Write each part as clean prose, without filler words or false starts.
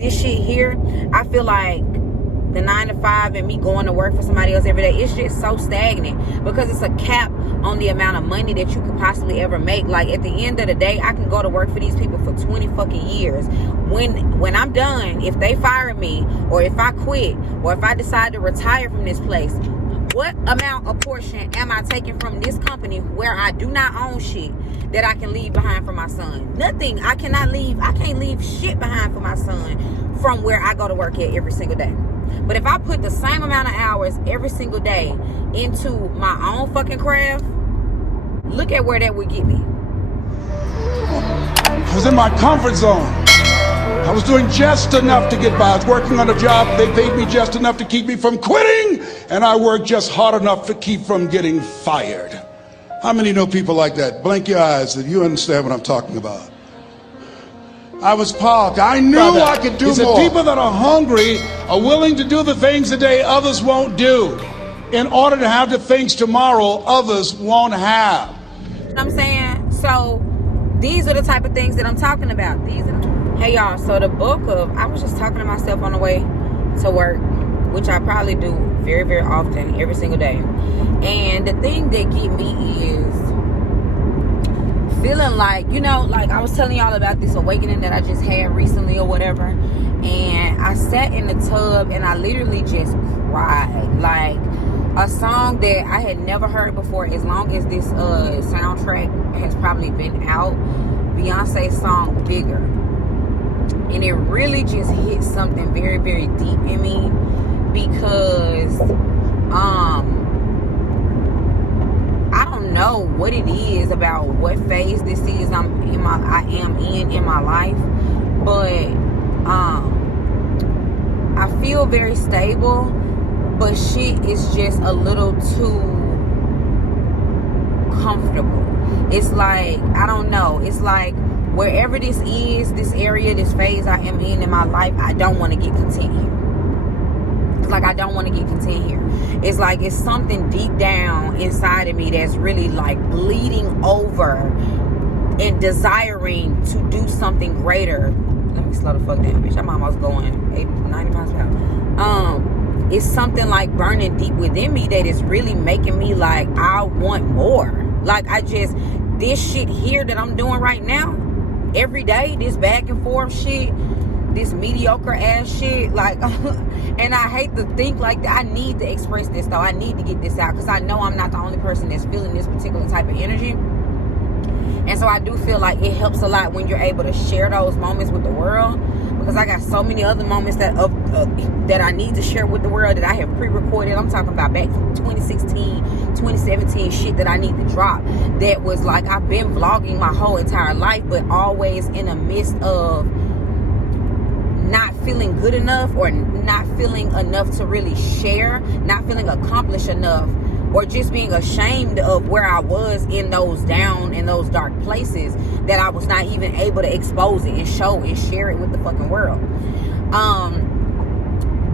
This shit here, I feel like the 9 to 5 and me going to work for somebody else every day, it's just so stagnant because it's a cap on the amount of money that you could possibly ever make. Like, at the end of the day, I can go to work for these people for 20 fucking years. When I'm done, if they fire me, or if I quit, or if I decide to retire from this place, what amount of portion am I taking from this company where I do not own shit that I can leave behind for my son? Nothing. I can't leave shit behind for my son from where I go to work at every single day. But if I put the same amount of hours every single day into my own fucking craft, look at where that would get me. I was in my comfort zone. I was doing just enough to get by. I was working on a job. They paid me just enough to keep me from quitting, and I worked just hard enough to keep from getting fired. How many know people like that? Blink your eyes if you understand what I'm talking about. I was parked. I knew I could do more. People that are hungry are willing to do the things today others won't do in order to have the things tomorrow others won't have. You know what I'm saying? So these are the type of things that I'm talking about. Hey y'all, so the bulk of, I was just talking to myself on the way to work, which I probably do very, very often, every single day. And the thing that get me is feeling like, you know, like I was telling y'all about this awakening that I just had recently or whatever, and I sat in the tub and I literally just cried. Like, a song that I had never heard before as long as this soundtrack has probably been out, Beyonce's song Bigger, and it really just hit something very, very deep in me because I don't know what it is about what phase this is I am in my life, but I feel very stable, but shit is just a little too comfortable. It's like, I don't know, it's like wherever this is, this area, this phase I am in my life, I don't want to get content here. Like, I don't want to get content here. It's like it's something deep down inside of me that's really like bleeding over and desiring to do something greater. Let me slow the fuck down, bitch. I'm almost going 80, 90 miles per hour. It's something like burning deep within me that is really making me like, I want more. Like, this shit here that I'm doing right now, every day, this back and forth shit, this mediocre ass shit, like, and I hate to think like that. I need to express this though. I need to get this out because I know I'm not the only person that's feeling this particular type of energy. And so I do feel like it helps a lot when you're able to share those moments with the world, because I got so many other moments that I need to share with the world that I have pre-recorded. I'm talking about back from 2016, 2017 shit that I need to drop. That was like, I've been vlogging my whole entire life, but always in the midst of not feeling good enough, or not feeling enough to really share, not feeling accomplished enough, or just being ashamed of where I was in those down and those dark places, that I was not even able to expose it and show and share it with the fucking world.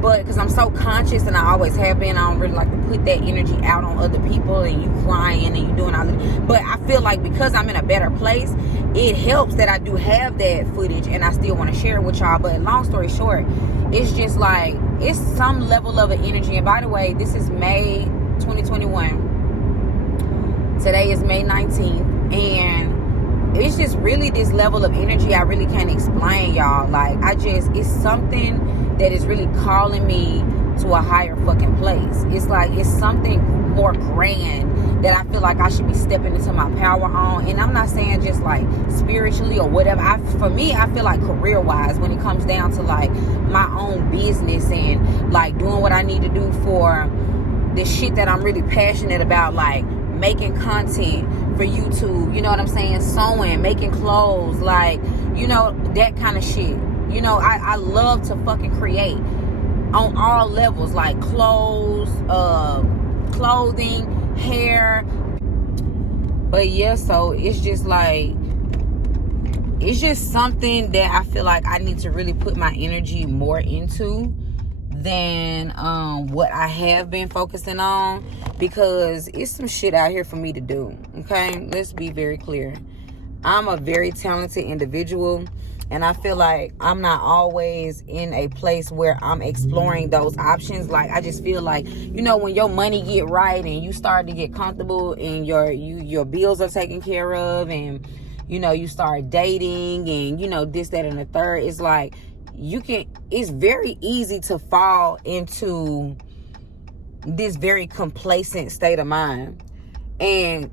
But because I'm so conscious, and I always have been, I don't really like to put that energy out on other people, and you crying and you doing all that. But I feel like because I'm in a better place, it helps that I do have that footage and I still want to share it with y'all. But long story short, it's just like, it's some level of an energy. And by the way, this is May 2021. Today is May 19th. And it's just really this level of energy I really can't explain, y'all. Like, it's something that is really calling me to a higher fucking place. It's like, it's something more grand that I feel like I should be stepping into my power on. And I'm not saying just like spiritually or whatever. For me, I feel like career wise, when it comes down to like my own business and like doing what I need to do for the shit that I'm really passionate about, like making content for YouTube, you know what I'm saying? Sewing, making clothes, like, you know, that kind of shit. You know, I love to fucking create on all levels, like clothes, clothing, hair. But yeah, so it's just like, it's just something that I feel like I need to really put my energy more into than what I have been focusing on, because it's some shit out here for me to do. Okay, let's be very clear. I'm a very talented individual. And I feel like I'm not always in a place where I'm exploring those options. Like, I just feel like, you know, when your money get right and you start to get comfortable and your bills are taken care of, and, you know, you start dating and, you know, this, that, and the third, it's like it's very easy to fall into this very complacent state of mind. And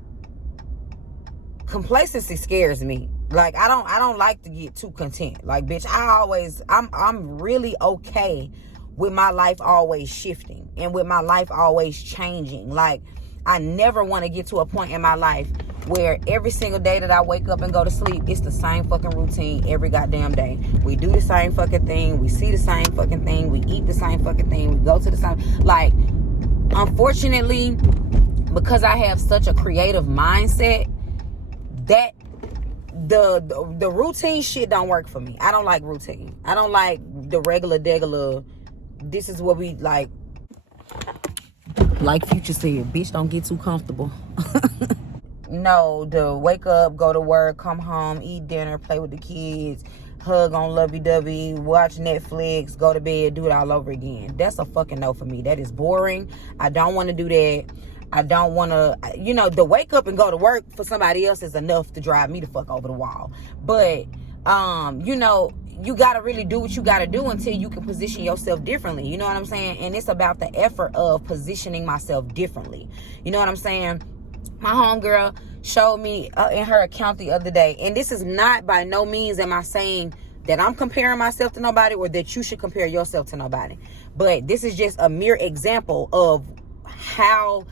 complacency scares me. Like, I don't like to get too content. Like, bitch, I'm really okay with my life always shifting and with my life always changing. Like, I never want to get to a point in my life where every single day that I wake up and go to sleep, it's the same fucking routine every goddamn day. We do the same fucking thing. We see the same fucking thing. We eat the same fucking thing. We go to the same. Like, unfortunately, because I have such a creative mindset, that the routine shit don't work for me. I don't like routine. I don't like the regular this is what we like Future said, bitch, don't get too comfortable. No, the wake up, go to work, come home, eat dinner, play with the kids, hug on lovey-dovey, watch Netflix, go to bed, do it all over again. That's a fucking no for me. That is boring. I don't want to do that. I don't want to, you know, the wake up and go to work for somebody else is enough to drive me the fuck over the wall. But, you know, you got to really do what you got to do until you can position yourself differently. You know what I'm saying? And it's about the effort of positioning myself differently. You know what I'm saying? My homegirl showed me in her account the other day. And this is not, by no means am I saying that I'm comparing myself to nobody or that you should compare yourself to nobody. But this is just a mere example of how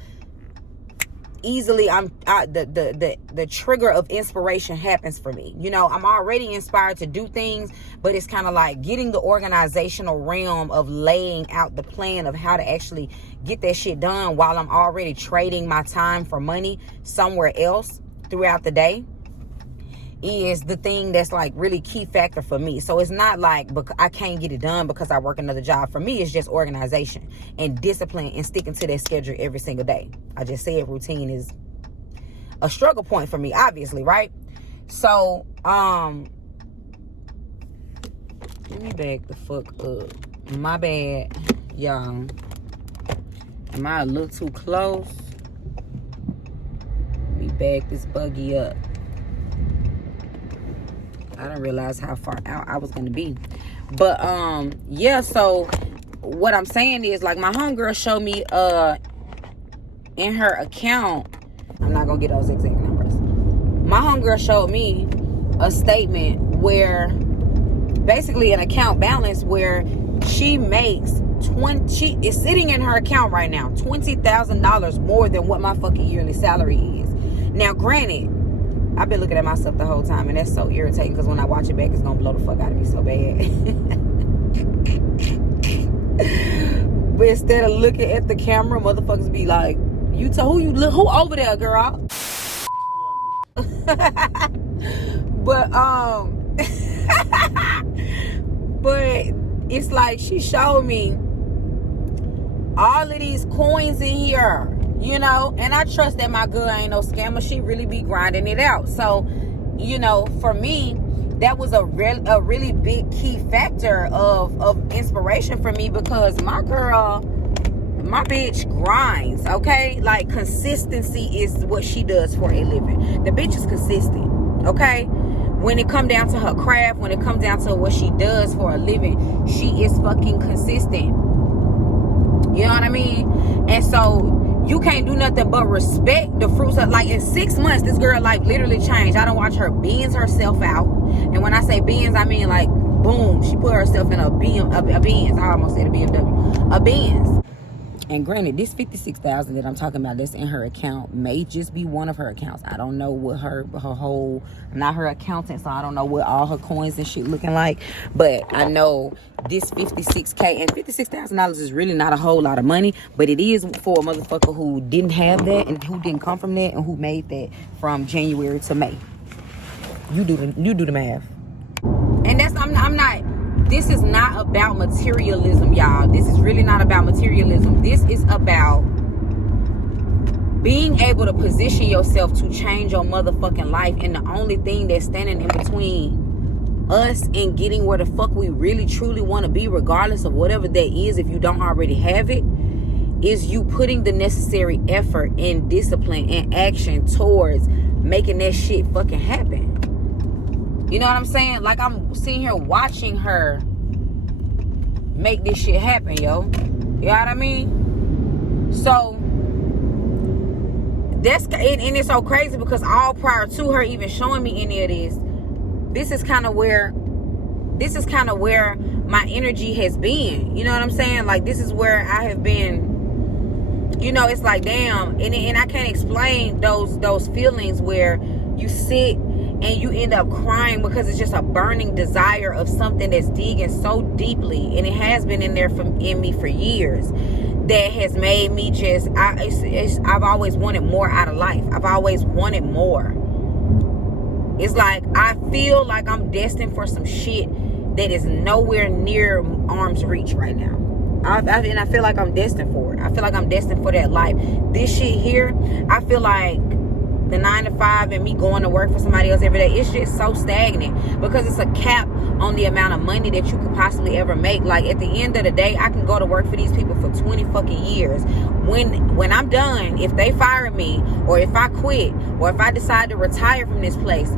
easily the trigger of inspiration happens for me. You know, I'm already inspired to do things, but it's kind of like getting the organizational realm of laying out the plan of how to actually get that shit done while I'm already trading my time for money somewhere else throughout the day is the thing that's like really key factor for me. So it's not like I can't get it done because I work another job. For me, it's just organization and discipline and sticking to that schedule every single day. I just said routine is a struggle point for me, obviously, right? So, let me back the fuck up. My bad, y'all. Am I a little too close? Let me back this buggy up. I didn't realize how far out I was going to be. But, yeah, so what I'm saying is, like, my homegirl showed me in her account, I'm not going to get those exact numbers. My homegirl showed me a statement where, basically an account balance where she makes she is sitting in her account right now, $20,000 more than what my fucking yearly salary is. Now, granted, I've been looking at myself the whole time, and that's so irritating because when I watch it back, it's gonna blow the fuck out of me so bad. But instead of looking at the camera, motherfuckers be like, who over there, girl? But but it's like she showed me all of these coins in here, you know, and I trust that my girl ain't no scammer. She really be grinding it out. So, you know, for me, that was a really big key factor of inspiration for me, because my girl, my bitch grinds, okay? Like, consistency is what she does for a living. The bitch is consistent, okay? When it come down to her craft, when it comes down to what she does for a living, she is fucking consistent. You know what I mean? And so you can't do nothing but respect the fruits of, like, in 6 months, this girl life literally changed. I don't watch her Benz herself out. And when I say Benz, I mean, like, boom, she put herself in a Benz. I almost said a BMW. A Benz. And granted, this $56,000 that I'm talking about that's in her account may just be one of her accounts. I don't know what her whole, I'm not her accountant, so I don't know what all her coins and shit looking like. But I know this $56K, and $56,000 is really not a whole lot of money, but it is for a motherfucker who didn't have that and who didn't come from that and who made that from January to May. You do the math. And that's, I'm not. This is not about materialism, y'all. This is really not about materialism. This is about being able to position yourself to change your motherfucking life. And the only thing that's standing in between us in getting where the fuck we really truly want to be, regardless of whatever that is, if you don't already have it, is you putting the necessary effort and discipline and action towards making that shit fucking happen. You know what I'm saying? Like, I'm sitting here watching her make this shit happen, yo. You know what I mean? So that's, and it's so crazy because all prior to her even showing me any of this is kind of where my energy has been. You know what I'm saying? Like, this is where I have been. You know, it's like, damn. And I can't explain those feelings where you sit and you end up crying because it's just a burning desire of something that's digging so deeply, and it has been in there in me for years, that has made me just, I've always wanted more out of life. I've always wanted more. It's like, I feel like I'm destined for some shit that is nowhere near arm's reach right now. And I feel like I'm destined for it. I feel like I'm destined for that life. This shit here, I feel like the 9 to 5 and me going to work for somebody else every day, it's just so stagnant because it's a cap on the amount of money that you could possibly ever make. Like, at the end of the day, I can go to work for these people for 20 fucking years. When I'm done, if they fire me, or if I quit, or if I decide to retire from this place,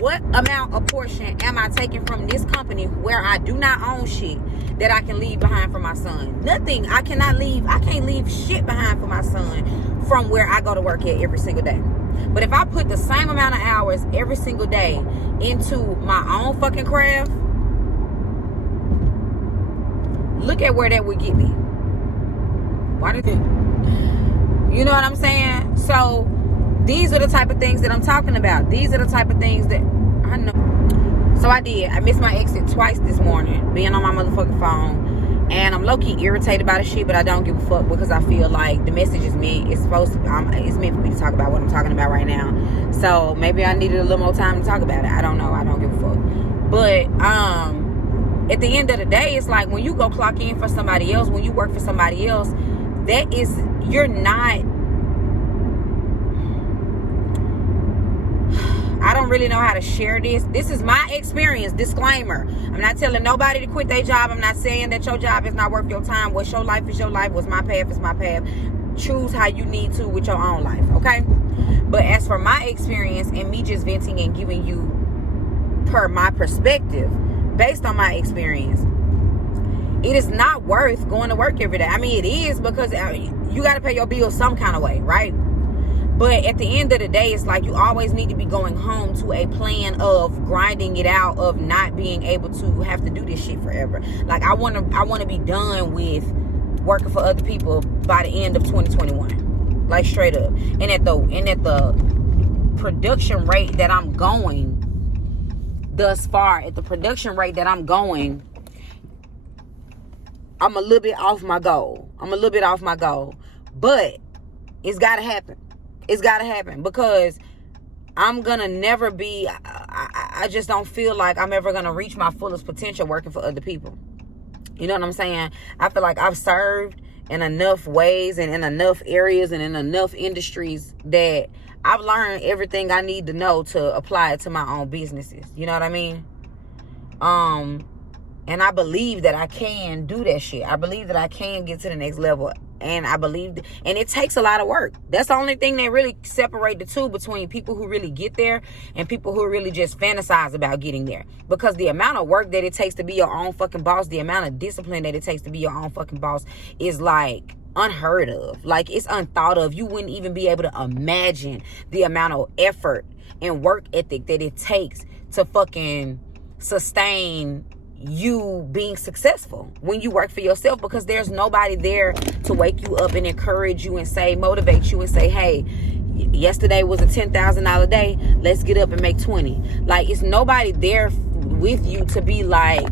what amount of portion am I taking from this company where I do not own shit that I can leave behind for my son? Nothing. I can't leave shit behind for my son from where I go to work at every single day. But if I put the same amount of hours every single day into my own fucking craft, look at where that would get me. Why did it? You know what I'm saying? So these are the type of things that I'm talking about. These are the type of things that I know. So I did. I missed my exit twice this morning, being on my motherfucking phone. And I'm low-key irritated by the shit, but I don't give a fuck because I feel like the message is meant. It's supposed to. It's meant for me to talk about what I'm talking about right now. So maybe I needed a little more time to talk about it. I don't know. I don't give a fuck. But at the end of the day, it's like when you go clock in for somebody else, when you work for somebody else, you're not. I don't really know how to share this. This is my experience. Disclaimer. I'm not telling nobody to quit their job. I'm not saying that your job is not worth your time. What's your life is your life. What's my path is my path. Choose how you need to with your own life. Okay? But as for my experience and me just venting and giving you my perspective based on my experience, it is not worth going to work every day. I mean, it is because you got to pay your bills some kind of way, right? But at the end of the day, it's like you always need to be going home to a plan of grinding it out, of not being able to have to do this shit forever. Like, I want to be done with working for other people by the end of 2021. Like, straight up. And at the production rate that I'm going thus far, I'm a little bit off my goal. But it's got to happen. It's got to happen because I'm going to never be, I just don't feel like I'm ever going to reach my fullest potential working for other people. You know what I'm saying? I feel like I've served in enough ways and in enough areas and in enough industries that I've learned everything I need to know to apply it to my own businesses. You know what I mean? And I believe that I can do that shit. I believe that I can get to the next level. And I believe, and it takes a lot of work. That's the only thing that really separate the two between people who really get there and people who really just fantasize about getting there. Because the amount of work that it takes to be your own fucking boss, the amount of discipline that it takes to be your own fucking boss is like unheard of. Like, it's unthought of. You wouldn't even be able to imagine the amount of effort and work ethic that it takes to fucking sustain you being successful when you work for yourself, because there's nobody there to wake you up and encourage you and say, motivate you and say, hey, yesterday was a $10,000 day, let's get up and make 20. Like, it's nobody there with you to be like,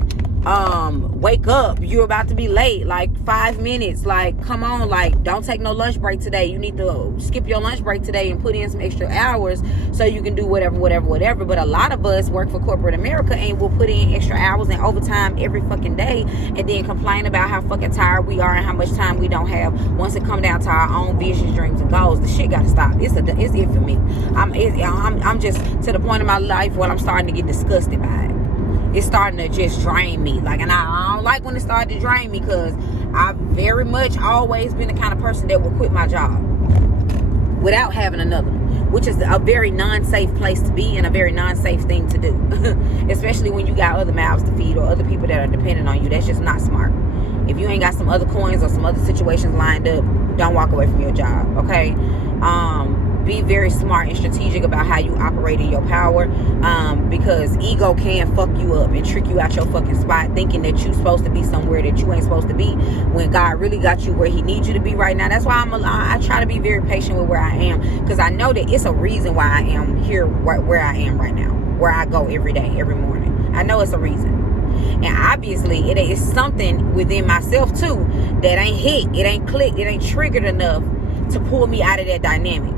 wake up, you're about to be late, like 5 minutes, like, come on, like, don't take no lunch break today, you need to skip your lunch break today and put in some extra hours so you can do whatever. But a lot of us work for corporate America and we'll put in extra hours and overtime every fucking day and then complain about how fucking tired we are and how much time we don't have. Once it come down to our own visions, dreams, and goals, the shit gotta stop. It's it for me. I'm just to the point in my life where I'm starting to get disgusted by it. it's starting to just drain me. Like, and I don't like when it started to drain me, because I've very much always been the kind of person that will quit my job without having another one, which is a very non-safe place to be and a very non-safe thing to do. Especially when you got other mouths to feed or other people that are dependent on you. That's just not smart. If you ain't got some other coins or some other situations lined up, don't walk away from your job, okay? Be very smart and strategic about how you operate in your power, because ego can fuck you up and trick you out your fucking spot, thinking that you're supposed to be somewhere that you ain't supposed to be, when God really got you where he needs you to be right now. That's why I try to be very patient with where I am, because I know that it's a reason why I am here where I am right now, where I go every day, every morning. I know it's a reason. And obviously it is something within myself too that ain't hit, it ain't clicked, it ain't triggered enough to pull me out of that dynamic.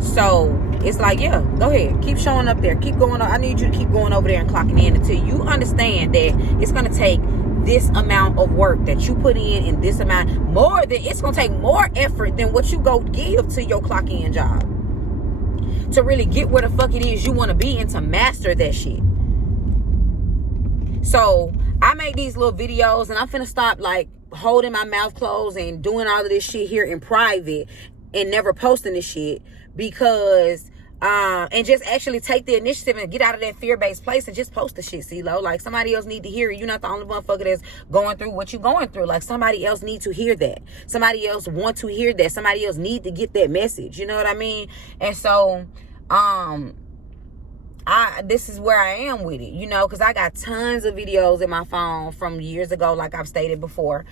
So it's like, yeah, go ahead, keep showing up there, keep going on. I need you to keep going over there and clocking in until you understand that it's going to take this amount of work that you put in this amount, it's going to take more effort than what you go give to your clock in job to really get where the fuck it is you want to be and to master that shit. So I make these little videos, and I'm finna stop like holding my mouth closed and doing all of this shit here in private and never posting this shit, because and just actually take the initiative and get out of that fear-based place and just post the shit, Lowe. Like, somebody else need to hear it. You're not the only motherfucker that's going through what you're going through. Like, somebody else need to hear that. Somebody else want to hear that. Somebody else need to get that message. You know what I mean? And so this is where I am with it, you know, because I got tons of videos in my phone from years ago, like I've stated before,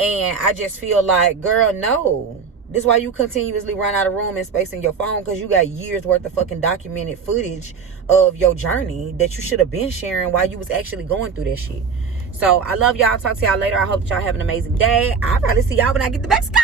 and I just feel like, girl, no. This is why you continuously run out of room and space in your phone, because you got years worth of fucking documented footage of your journey that you should have been sharing while you was actually going through that shit. So I love y'all. Talk to y'all later. I hope y'all have an amazing day. I'll probably see y'all when I get the best guy.